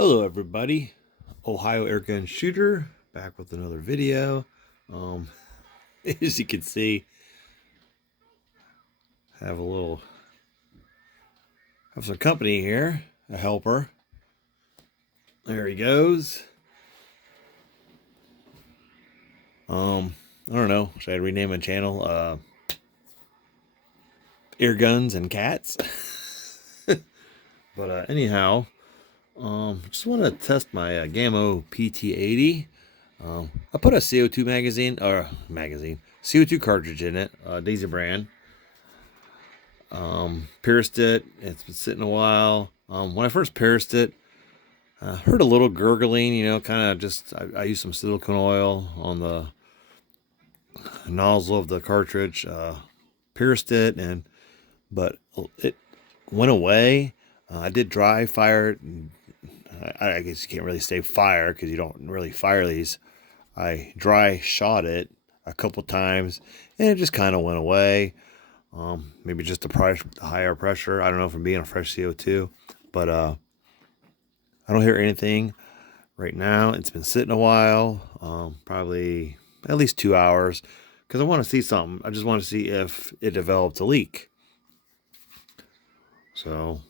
Hello everybody, Ohio Airgun Shooter back with another video. Um, as you can see, have some company here, a helper. There he goes. I don't know, should I rename my channel? Air Guns and Cats. But anyhow, just want to test my Gamo PT-80. I put a CO2 CO2 cartridge in it, Daisy brand. Pierced it. It's been sitting a while. When I first pierced it, heard a little gurgling. Kind of just I used some silicone oil on the nozzle of the cartridge. Pierced it, but it went away. I did dry fire it. I guess you can't really say fire because you don't really fire these. I dry shot it a couple times, and it just kind of went away. Maybe just the higher pressure. I don't know, from being a fresh CO2, but I don't hear anything right now. It's been sitting a while, probably at least 2 hours, because I want to see something. I just want to see if it developed a leak. So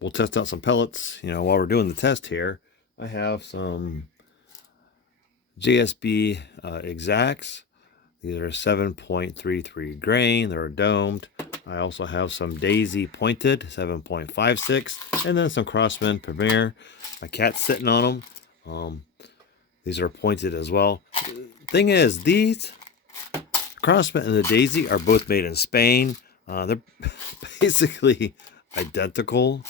we'll test out some pellets. While we're doing the test here, I have some JSB exacts. These are 7.33 grain. They're domed. I also have some Daisy pointed 7.56, and then some Craftsman Premier. My cat's sitting on them. These are pointed as well. Thing is, these Craftsman and the Daisy are both made in Spain. They're basically identical.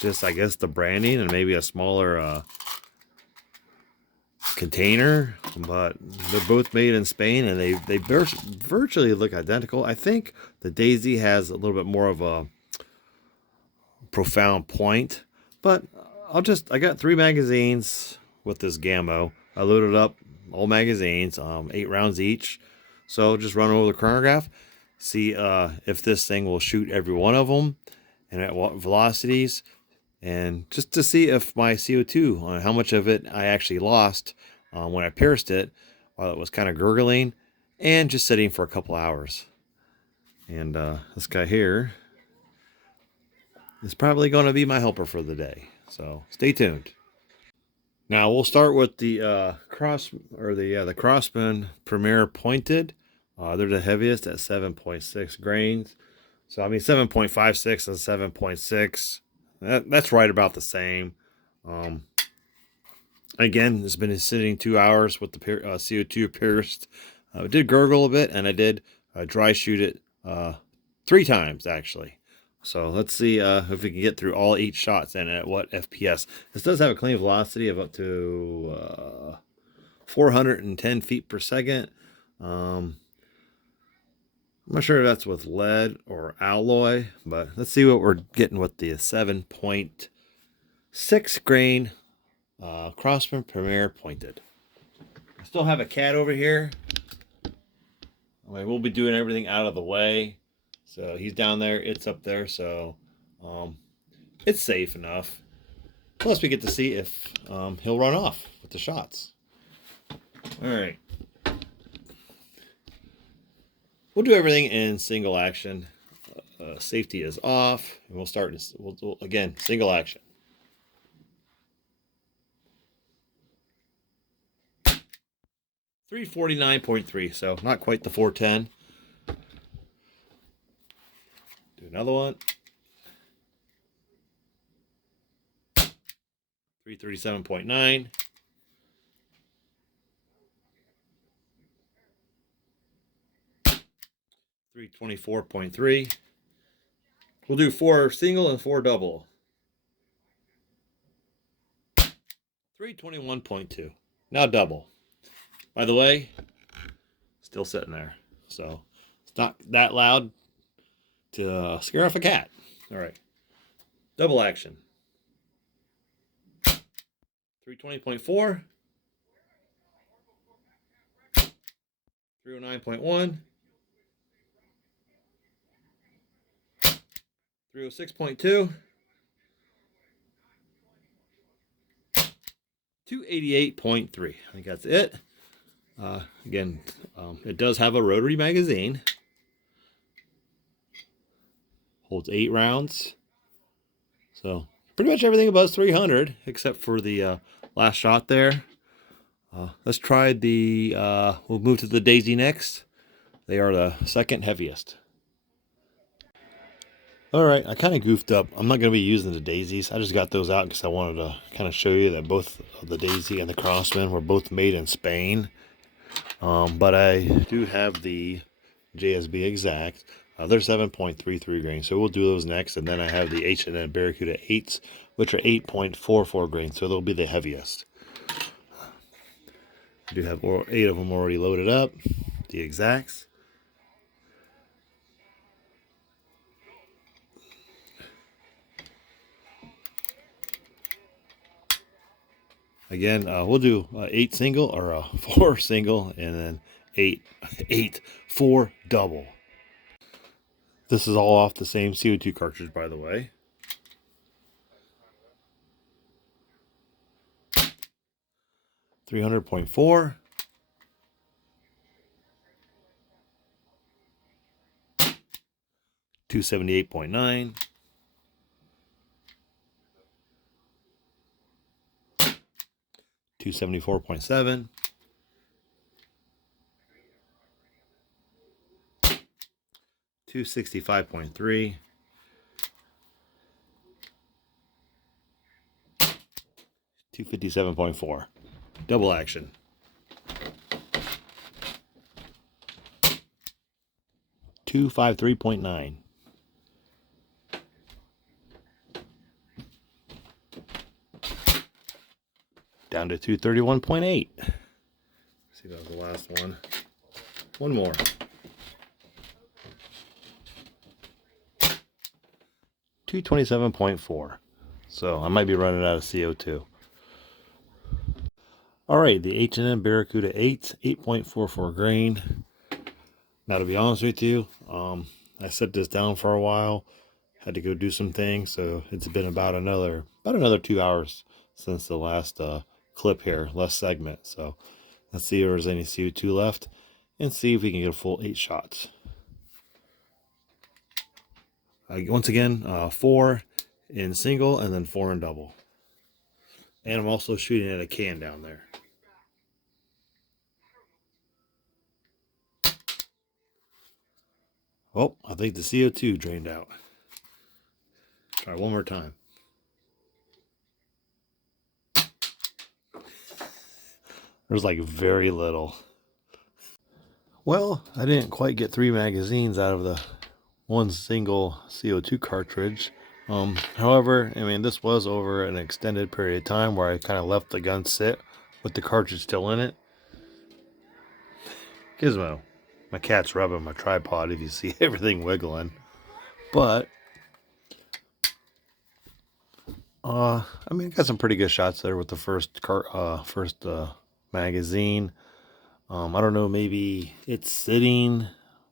Just, I guess, the branding and maybe a smaller container, but they're both made in Spain, and they virtually look identical. I think the Daisy has a little bit more of a profound point, but I got 3 magazines with this Gamo. I loaded up all magazines, 8 rounds each. So just run over the chronograph, see if this thing will shoot every one of them and at what velocities, and just to see if my CO2, how much of it I actually lost when I pierced it while it was kind of gurgling and just sitting for a couple hours. And this guy here is probably going to be my helper for the day. So stay tuned. Now we'll start with the the Craftsman Premier pointed. They're the heaviest at 7.6 grains. So I mean 7.56 and 7.6. That's right about the same. Again, it's been sitting 2 hours with the CO2 pierced. It did gurgle a bit, and I did dry shoot it 3 times actually. So let's see if we can get through all 8 shots and at what FPS. This does have a clean velocity of up to 410 feet per second. I'm not sure if that's with lead or alloy, but let's see what we're getting with the 7.6 grain Craftsman Premier pointed. I still have a cat over here. We'll be doing everything out of the way. So he's down there, it's up there, so it's safe enough. Plus we get to see if he'll run off with the shots. All right. We'll do everything in single action. Safety is off, and we'll start. We'll again, single action. 349.3, so not quite the 410. Do another one. 337.9. 324.3. We'll do 4 single and 4 double. 321.2. Now double. By the way, still sitting there. So it's not that loud to scare off a cat. All right. Double action. 320.4. 309.1. 306.2. 288.3. I think that's it. Again, it does have a rotary magazine. Holds 8 rounds. So pretty much everything above 300, except for the last shot there. Let's try the, we'll move to the Daisy next. They are the second heaviest. All right, I kind of goofed up. I'm not going to be using the Daisies. I just got those out because I wanted to kind of show you that both the Daisy and the Crossman were both made in Spain. But I do have the JSB Exact. They're 7.33 grain, so we'll do those next. And then I have the H&N Barracuda 8s, which are 8.44 grain, so they'll be the heaviest. I do have 8 of them already loaded up, the Exacts. Again, we'll do 8 single or 4 single, and then 4 double. This is all off the same CO2 cartridge, by the way. .4. 278.9. 274.7. 265.3. 257.4. Double action. 253.9. Down to 231.8. See, that was the last one. One more. 227.4. So I might be running out of CO2. All right, the H&M Barracuda 8, 8.44 grain. Now, to be honest with you, I set this down for a while. Had to go do some things, so it's been about another 2 hours since the last clip here, last segment. So let's see if there's any CO2 left, and see if we can get a full 8 shots. Once again, 4 in single and then 4 in double. And I'm also shooting at a can down there. Oh, I think the CO2 drained out. Try one more time. There's like very little. Well, I didn't quite get 3 magazines out of the one single CO2 cartridge. However, I mean, this was over an extended period of time where I kind of left the gun sit with the cartridge still in it. Gizmo. My cat's rubbing my tripod if you see everything wiggling. But, I mean, I got some pretty good shots there with the first magazine. I don't know, maybe it's sitting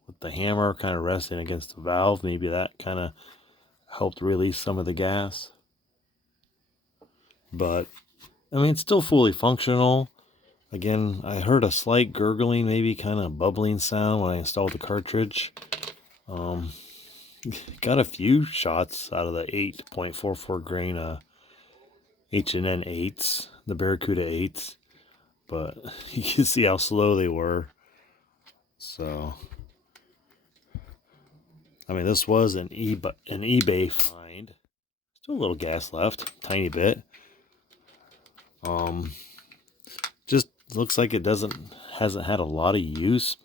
with the hammer kind of resting against the valve. Maybe that kind of helped release some of the gas. But, I mean, it's still fully functional. Again, I heard a slight gurgling, maybe kind of bubbling sound when I installed the cartridge. Got a few shots out of the 8.44 grain H&N 8s, the Barracuda 8s. But you can see how slow they were. So, I mean, this was an eBay find. Still a little gas left, tiny bit. Just looks like it hasn't had a lot of use.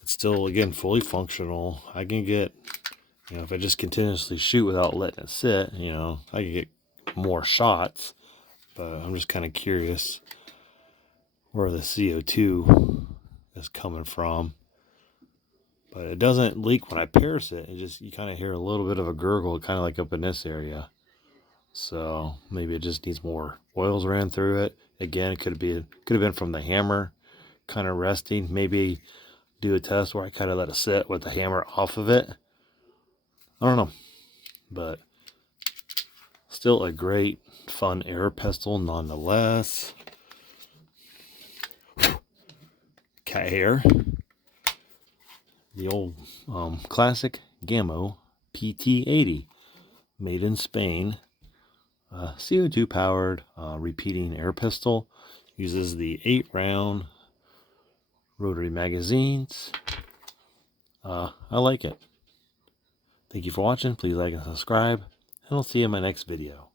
It's still, again, fully functional. I can get, if I just continuously shoot without letting it sit, I can get more shots. But I'm just kind of curious where the CO2 is coming from. But it doesn't leak when I pierce it. You kind of hear a little bit of a gurgle, kind of like up in this area. So maybe it just needs more oils ran through it. Again, it could have been from the hammer kind of resting. Maybe do a test where I kind of let it sit with the hammer off of it. I don't know. But Still a great, fun air pistol nonetheless. Cat hair. The old classic Gamo PT-80, made in Spain. CO2 powered repeating air pistol. Uses the 8-round rotary magazines. I like it. Thank you for watching. Please like and subscribe, and I'll see you in my next video.